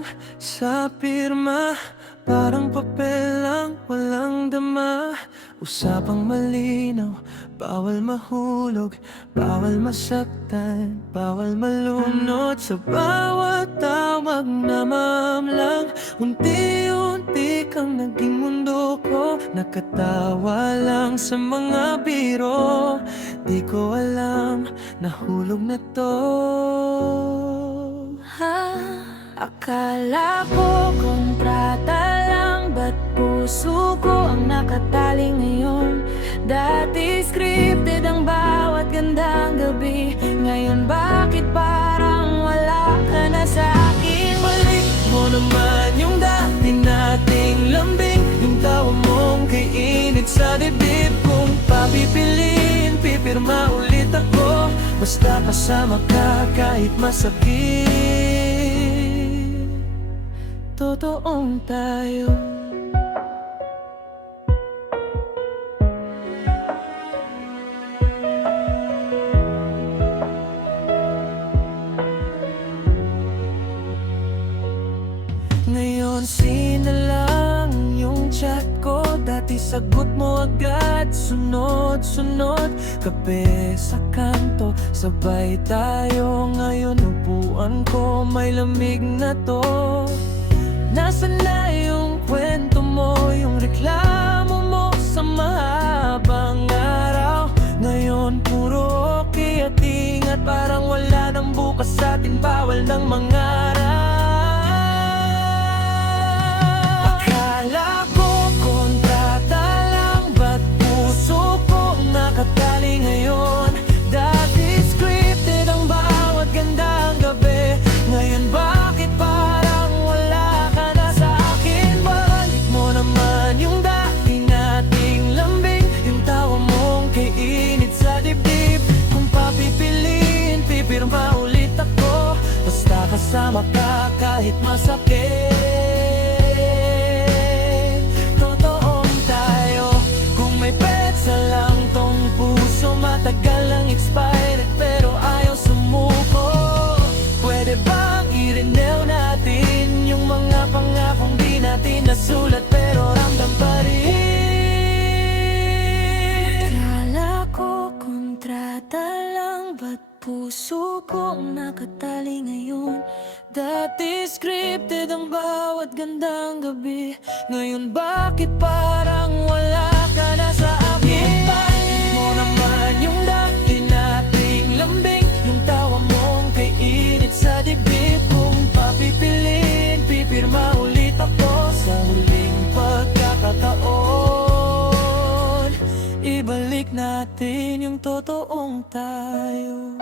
lang sa pirma, parang papel lang, walang dama. Usapang malinaw, bawal mahulog, bawal masaktan, bawal malunod. Sa bawat tawag na mamlang, unti-unti kang naging mundo ko. Nakatawa lang sa mga biro, di ko alam, nahulog na to. Akala ko kontrata lang, ba't puso ko ang nakatali ngayon? Dati scripted ang bawat gandang gabi, ngayon bakit parang wala ka na sa akin? Balik mo naman yung dati nating lambing, yung tawa mong kainit sa dibdib. Kung papipiliin, pipirma ulit ako, basta kasama ka kahit masakit. Totoong tayo. Ngayon sinalang yung chat ko, dati sagot mo agad, sunod-sunod. Kape sa kanto, sabay tayo. Ngayon upuan ko, may lamig na to. Nasaan na yung kwento mo, yung reklamo mo sa mahabang araw? Ngayon puro okay at ingat, parang wala nang bukas sa atin, bawal ng mangarap. Akala ko kontrata lang, ba't puso ko nakatali ngayon? Dati scripted ang bawat gandang gabi, ngayon bakit parang wala ka na sa akin? Balik mo naman yung dati nating lambing, yung tawa mong kainit sa dibdib. Kung papipiliin, pipirma ulit ako, basta kasama ka kahit masakit. Totoong tayo, kung may petsa lang tong puso, matagal lang expired pero ayaw sumuko. Pwede bang i-renew natin yung mga pangakong di natin nasulat pero ramdam pa rin? Akala ko kontrata lang, ba't puso ko nakatali ngayon? Dati scripted ang bawat gandang gabi, ngayon bakit parang wala ka na sa akin? Balik mo naman yung dati nating lambing, yung tawa mong kainit sa dibdib. Kung papipiliin, pipirma ulit ako sa huling pagkakataon. Ibalik natin yung totoong tayo.